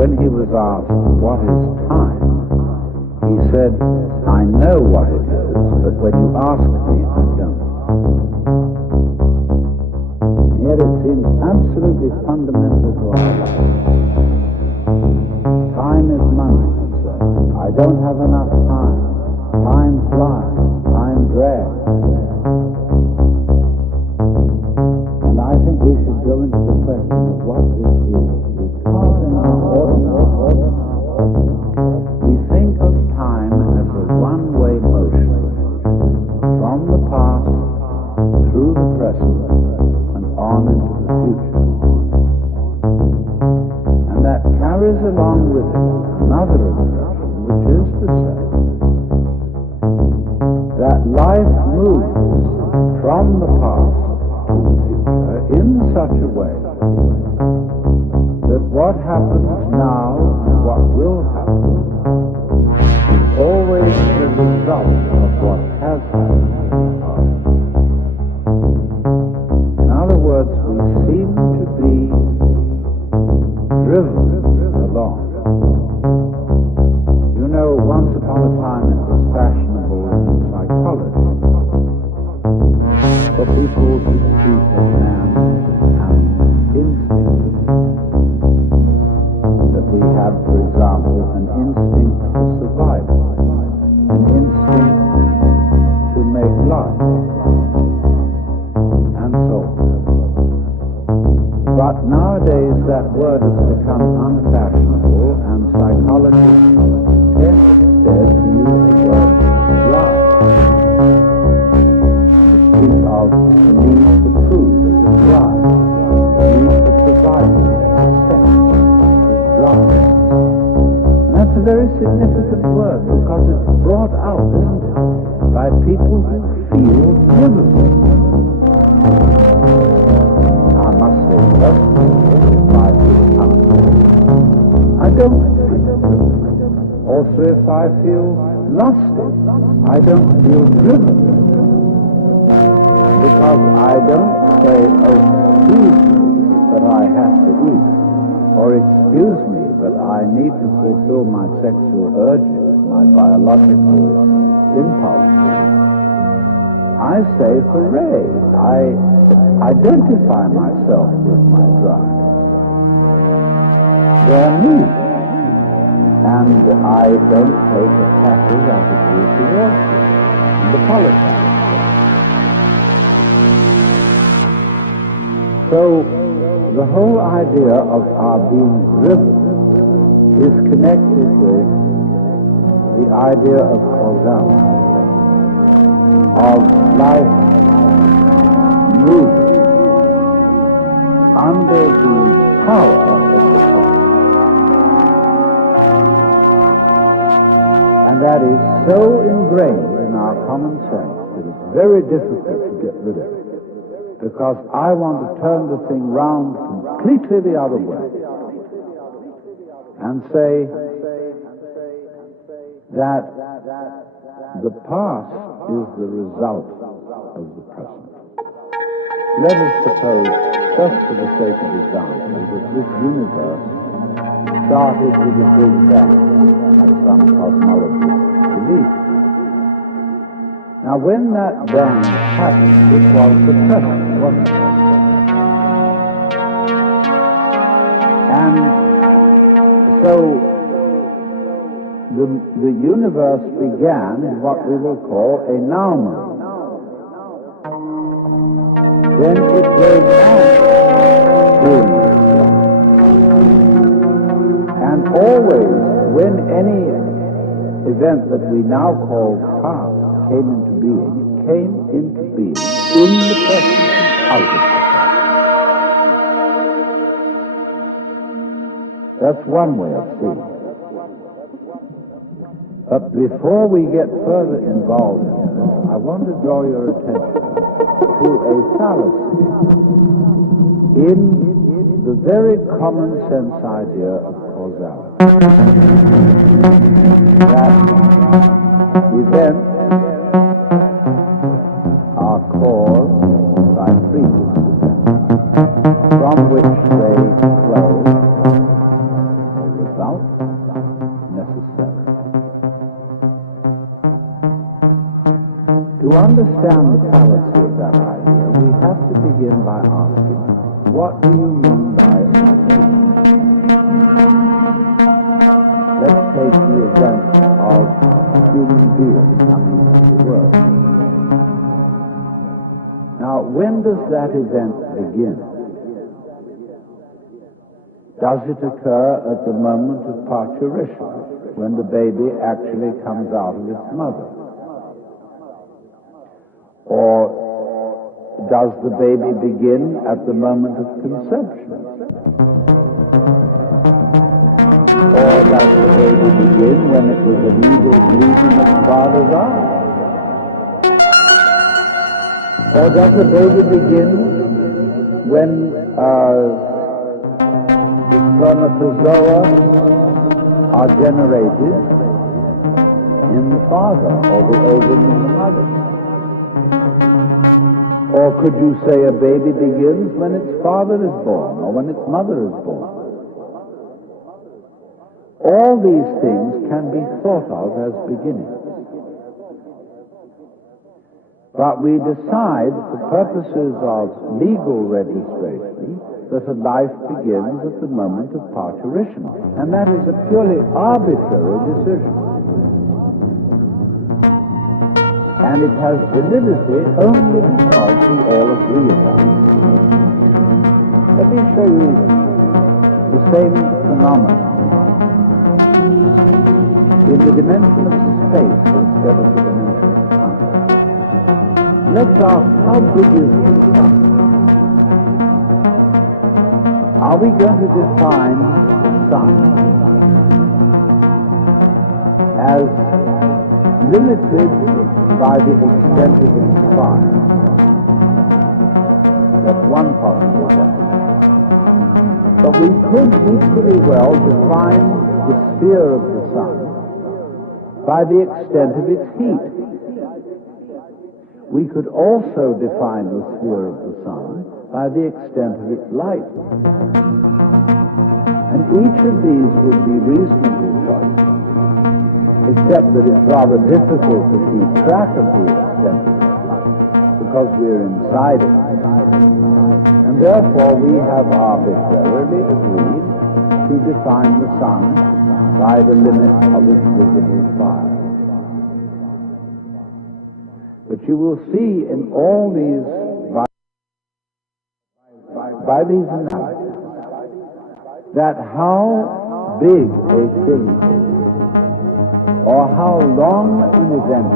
when he was asked, what is time? He said, I know what it is, but when you ask me, I don't. And yet it seems absolutely fundamental to our life. Time is money, we say. I don't have enough time. Time flies. Time drags. And I think we should go into the question of what this is. Because in our ordinary we think of time as a one-way motion from the past through the present and on into the future. And that carries along with it another impression, which is to say that life moves from the past to the future in such a way that what happens now and what will happen is always the result of what has happened in the past. In other words, we seem to be driven along. You know, once upon a time it was fashionable in psychology for people to speak of man's instincts. That we have, for example, an instinct for survival, an instinct to make life, and so on. But nowadays that word has become unfashionable, and psychologists tend instead to use the word drive, to speak of the need for food as a drive, the need for survival as sex, as drive. And that's a very significant word because it's brought out, isn't it, by people who feel driven. I must say personally, I feel I don't feel driven. Also, if I feel lusty, I don't feel driven. Because I don't say, oh, excuse me, but I have to eat. Or excuse me, but I need to fulfill my sexual urges, my biological impulses. I say, hooray, I identify myself with my drives. They're me. And I don't take a passive attitude towards them and apologize. So, the whole idea of our being driven is connected with the idea of causality, of life moving under the power of the cause. And that is so ingrained in our common sense that it's very difficult to get rid of it. Because I want to turn the thing round completely the other way and say that the past is the result of the present. Let us suppose, just for the sake of example, that this universe started with a big bang, as some cosmologists believe. Now, when that bang happened, it was the present, wasn't it? And so the universe began in what we will call a now moment. Then it goes on doing it. And always, when any event that we now call past came into being, it came into being in the present and out of the present. That's one way of seeing it. But before we get further involved in this, I want to draw your attention to a fallacy in the very common sense idea of causality. That events are caused by previous events, from which they flow or result. understand the fallacy of that idea, we have to begin by asking, what do you mean by imagination? Let's take the event of human beings coming into the world. Now, when does that event begin? Does it occur at the moment of parturition, when the baby actually comes out of its mother? Or does the baby begin at the moment of conception? Or does the baby begin when it was a needle bleeding its father's eye? Or does the baby begin when the spermatozoa are generated in the father, or the ovum in the mother? Or could you say a baby begins when its father is born, or when its mother is born? All these things can be thought of as beginnings. But we decide, for purposes of legal registration, that a life begins at the moment of parturition. And that is a purely arbitrary decision. And it has validity only because we all agree upon it. Let me show you the same phenomenon in the dimension of space instead of the dimension of time. Let's ask, how big is the sun? Are we going to define the sun as limited by the extent of its fire? That's one possible definition. But we could equally well define the sphere of the sun by the extent of its heat. We could also define the sphere of the sun by the extent of its light. And each of these would be reasonable choices, except that it's rather difficult to keep track of the extent of its light, because we're inside it. And therefore we have arbitrarily agreed to define the sun by the limit of its visible fire. But you will see in all these, by these analyses, that how big a thing is, or how long an event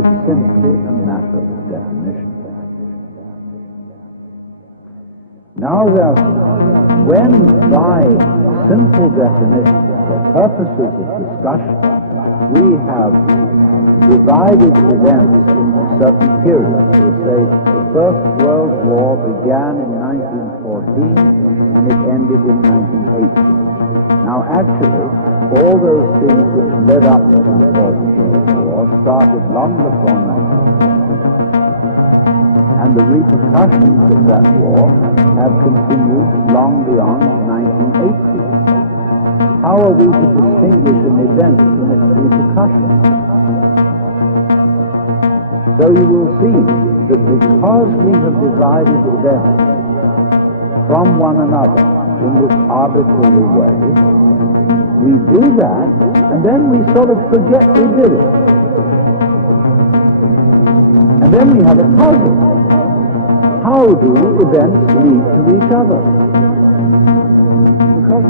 is simply a matter of definition. Now therefore, when by simple definition, for purposes of discussion, we have divided events into certain periods. We say the First World War began in 1914 and it ended in 1918. Now actually, all those things which led up to the First World War started long before 1914. And the repercussions of that war have continued long beyond 1918. How are we to distinguish an event from its repercussions? So you will see that because we have divided events from one another in this arbitrary way, we do that, and then we sort of forget we did it. And then we have a puzzle. How do events lead to each other? Because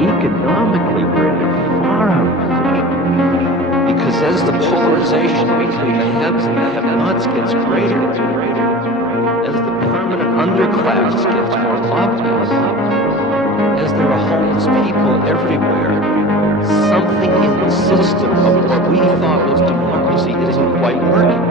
economically, we're in a far out position. Because as the polarization between the haves and the have-nots gets greater, as the permanent underclass gets more obvious, as there are homeless people everywhere, something in the system of what we thought was democracy isn't quite working.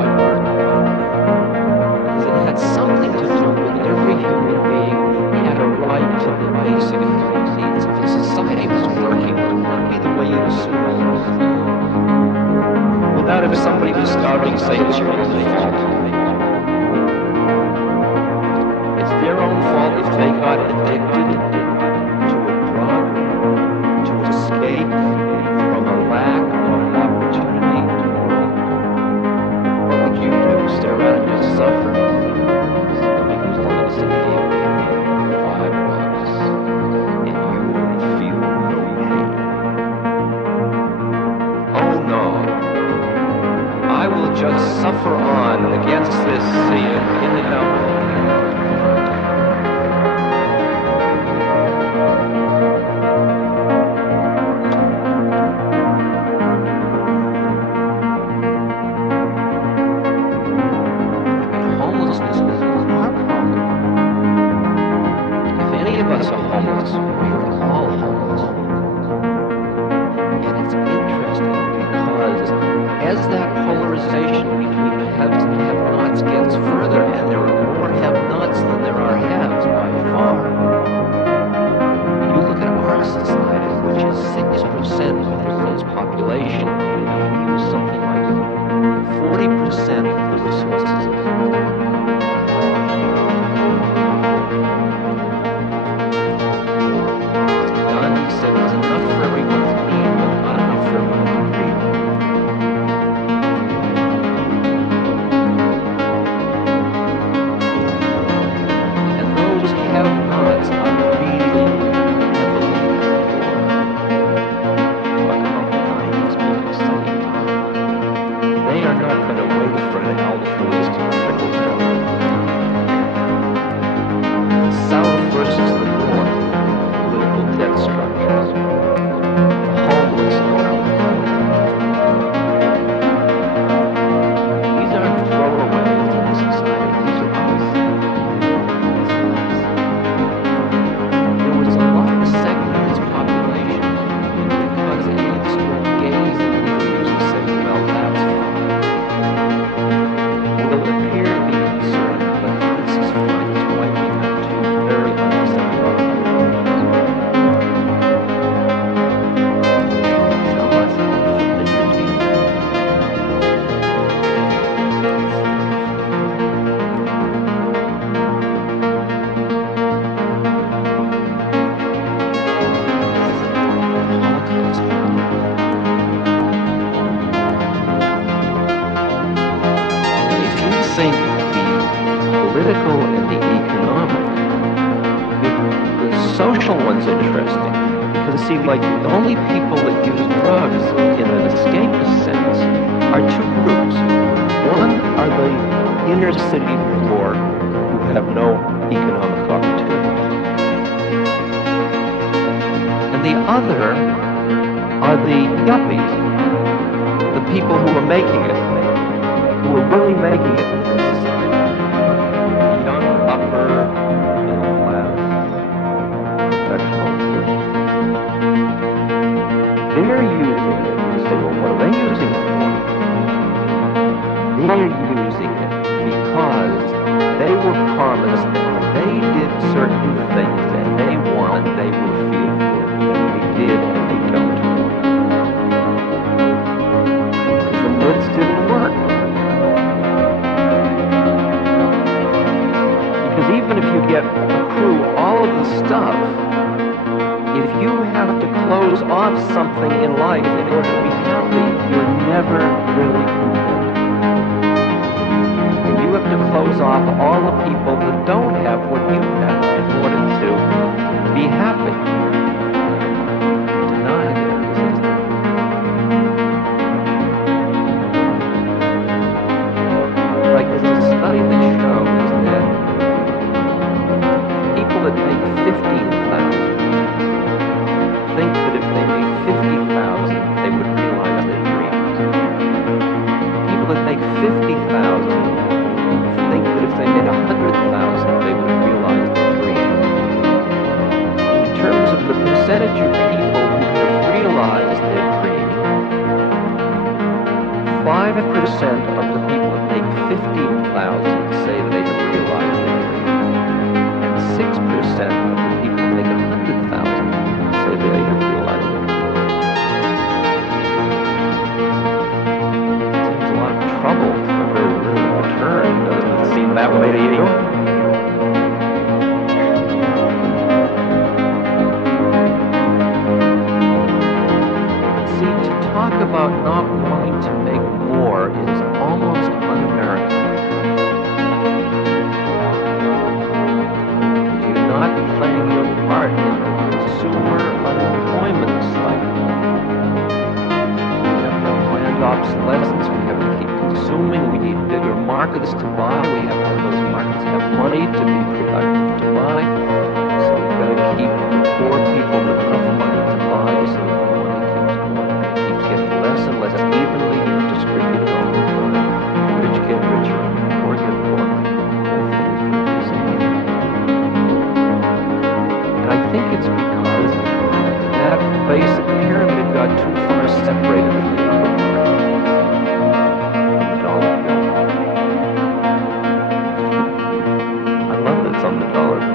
Because it had something to do with every human being had a right to the basic human needs. If a society was working, it would not be the way you assume. Without if somebody was starving, say it's your own fault. It's their own fault if they got addicted to a drug, to escape from a lack of opportunity to work. What would you do? Stare around and just suffer? Somebody comes along and says, hey, $5, and you will feel no pain. Oh no. I will just suffer on against this sea in and out. Homelessness is our problem. If any of us are homeless, we're all homeless. And it's interesting because as that polarization between the haves and the have-nots gets further, and there are more have-nots than there are haves by far, you look at our society, which is 6% of the world's population, and we use something like 40% of the resources. Gandhi said there's enough for everyone's need, but not enough for everyone's greed. And those have-nots are really heavily talk about the 90s being exciting time. They are not going to wait for an altruistic trickle down. The South versus the North, political debt structures, homeless enormous. These aren't throwaways in the society, these are us. There was a large segment of this population because AIDS would gaze at news and say, well, that's fine. Will appear to be concerned, but this is fine, it's wiping out two very unacceptable populations. So much for liberty. Holocaust. If you think the political and the economic, the social one's interesting, because see, like, the only people that use drugs in an escapist sense are two groups. One are the inner city poor who have no economic opportunities. And the other are the yuppies, the people who are making it, who are really making it in this society. Young, upper, middle class, professionals. They're using it. You say, well, what are they using it for? They're using it because they were promised that when they did certain things and they won, they would feel good. And they did, and they don't. Because the myths didn't work. Because even if you accrue all of the stuff, if you have to close off something in life in order to be happy, you're never really content. And you have to close off all the people that don't have what you have in order to be happy. Deny their existence. Like there's a study that shows that people that make $15,000 realize their dream. 5% of the people that make 15,000 say they have realized their dream. And 6% of the people that make 100,000 say they have realized their dream. Seems a lot of trouble for very little return. Doesn't it seem that way to you? Talk about not wanting to make more is almost un-American. You're not playing your part in the consumer unemployment cycle. We have planned obsolescence. We have to keep consuming. We need bigger markets to buy. We have to have those markets have money to be productive to buy. So we've got to keep the poor people with enough money to buy so that the money keeps getting less and less evenly distributed all the time. Rich get richer, poor get poorer. Whole thing is producing money. And I think it's because that basic pyramid got too far separated from the upper part. The dollar bill. I love that it's on the dollar bill.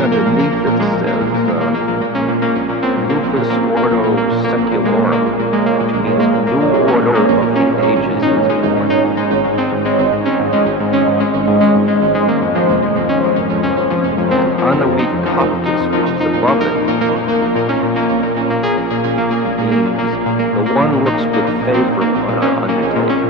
Underneath it says Lupus Ordo Secularum, which means the new order of the ages is born. Honorary Coptus, which is above it, means the one looks with favor on our undertaking.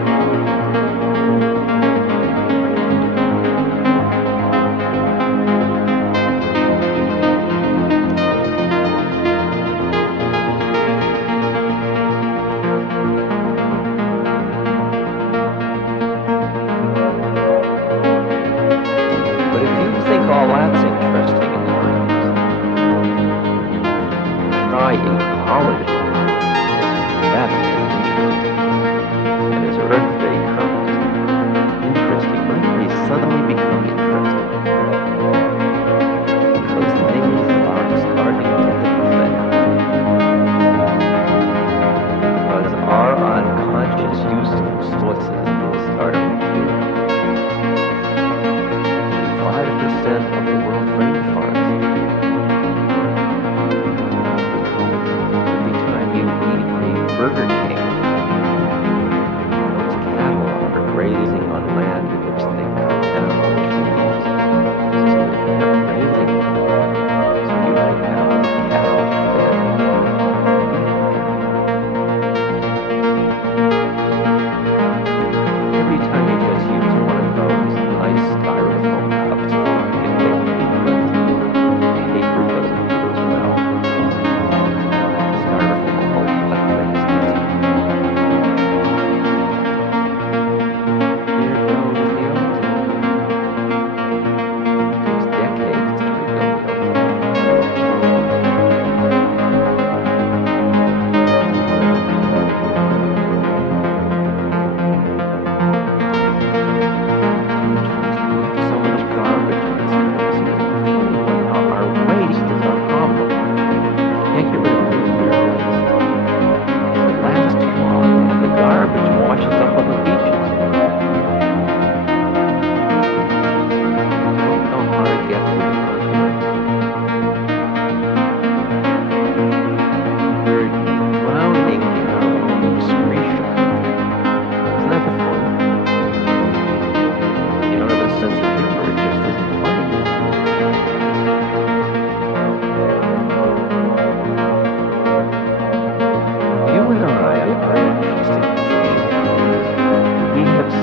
All that's interesting in the dreams. Try ecology. That's interesting. And as Earth Day comes, interesting. Earth Day suddenly become interesting. Because things are starting to hit the fan. Because our unconscious use of resources is starting to 5% of the world's rainforest. Every time you eat a Burger King, those cattle are grazing on land in which they cut down the trees. So they're grazing. So you can have cattle fed. Every time you just use one of those nice styrofoam cups,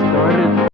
started